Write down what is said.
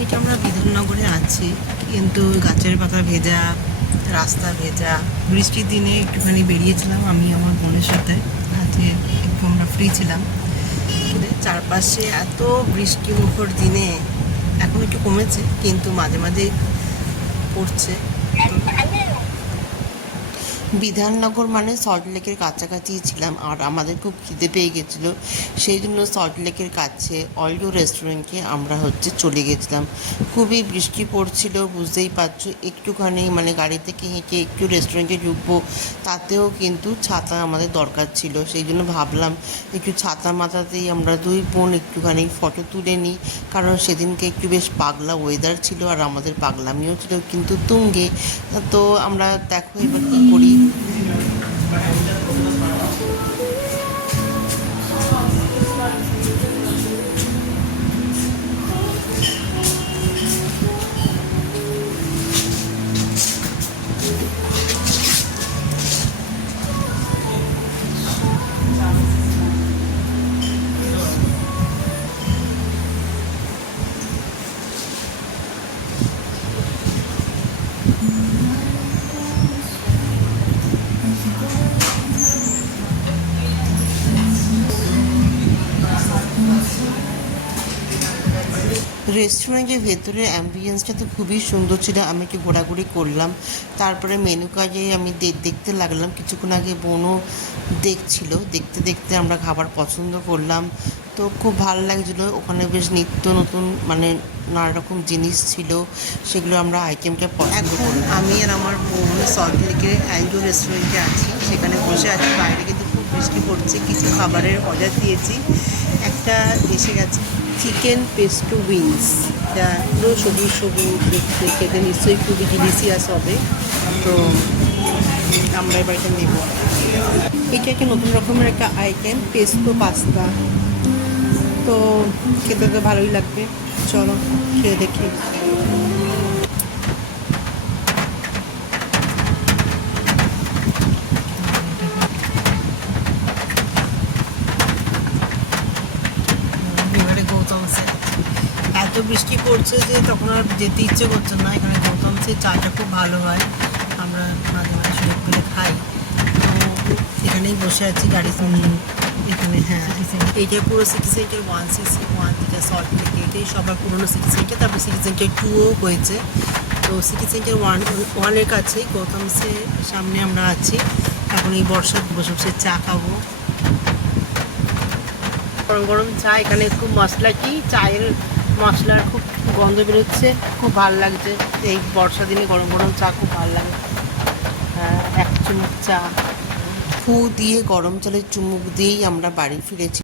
থেকে আমরা বিধাননগরে আছি, কিন্তু গাছের পাতা ভেজা, রাস্তা ভেজা। বৃষ্টির দিনে একটুখানি বেরিয়েছিলাম আমি আমার বোনের সাথে, আজকে একটু আমরা ফ্রি ছিলাম। চারপাশে এত বৃষ্টি মুখর দিনে এখন একটু কমেছে, কিন্তু মাঝে মাঝে পড়ছে। বিধাননগর মানে সল্টলেকের কাছাকাছি ছিলাম, আর আমাদের খুব খিদে পেয়ে গেছিলো, সেই জন্য সল্টলেকের কাছে অল্টো রেস্টুরেন্টে আমরা চলে গেছিলাম। খুবই বৃষ্টি পড়ছিল, বুঝতেই পারছো। একটুখানি গাড়ি থেকে হেঁটে একটু রেস্টুরেন্টে ঢুকবো, তাতেও কিন্তু ছাতা আমাদের দরকার ছিল। সেই জন্য ভাবলাম একটু ছাতা মাথাতেই আমরা দুই বোন একটুখানি ফটো তুলে নিই, কারণ সেদিনকে একটু বেশ পাগলা ওয়েদার ছিল, আর আমাদের পাগলামিও ছিল কিন্তু তুঙ্গে। তো আমরা দেখো এবার কী করি। রেস্টুরেন্টের ভেতরের অ্যাম্বিয়েন্সটা তো খুবই সুন্দর ছিল। আমি একটু ঘোরাঘুরি করলাম, তারপরে মেনু কার্ডে আমি দেখতে লাগলাম। কিছুক্ষণ আগে বোনও দেখছিল, দেখতে দেখতে আমরা খাবার পছন্দ করলাম। তো খুব ভালো লাগছিলো। ওখানে বেশ নিত্য নতুন নানা রকম জিনিস ছিল, সেগুলো আমরা আইটেমটা পছন্দ করলাম। আমি আর আমার বোন সল্টলেকের অ্যান্ডো রেস্টুরেন্টে আছি, সেখানে বসে আছি। বাইরে কিন্তু খুব বৃষ্টি পড়ছে। কিছু খাবারের অর্ডার দিয়েছি, একটা এসে গেছে চিকেন পেস্টো উইংস। এটা পুরো সবুজ সবুজ, দেখতে খেতে নিশ্চয়ই খুবই ডিলিশিয়াস হবে। তো আমরা এবার এটা নেব। এটা একটা নতুন রকমের একটা আইটেম, পেস্টো পাস্তা। তো খেতে তো ভালোই লাগবে, চলো খেয়ে দেখি। এত বৃষ্টি পড়ছে যে তখন আর যেতে ইচ্ছে করছে না। এখানে গৌতমসের চাটা খুব ভালো হয়, আমরা মাঝে মাঝে সুযোগ পেলে খাই। তো এখানেই বসে আছি গাড়ি এখানে। হ্যাঁ, এইটা পুরো সিটি সেন্টার 1CC1, যেটা সল্টলেকে, এটাই সবার পুরোনো সিটি সেন্টার। তারপর সিটি সেন্টার 2ও হয়েছে। তো সিটি সেন্টার 1-1-এর কাছেই গৌতমসের সামনে আমরা আছি। এখন এই বর্ষার বসে বসে চা খাবো, গরম গরম চা। এখানে খুব মশলা, কি চায়ের মশলার খুব গন্ধ বেরোচ্ছে, খুব ভালো লাগছে। এই বর্ষা দিনে গরম গরম চা খুব ভালো লাগে। এক চুমুক চা ফু দিয়ে, গরম জলের চুমুক দিয়েই আমরা বাড়ি ফিরেছি।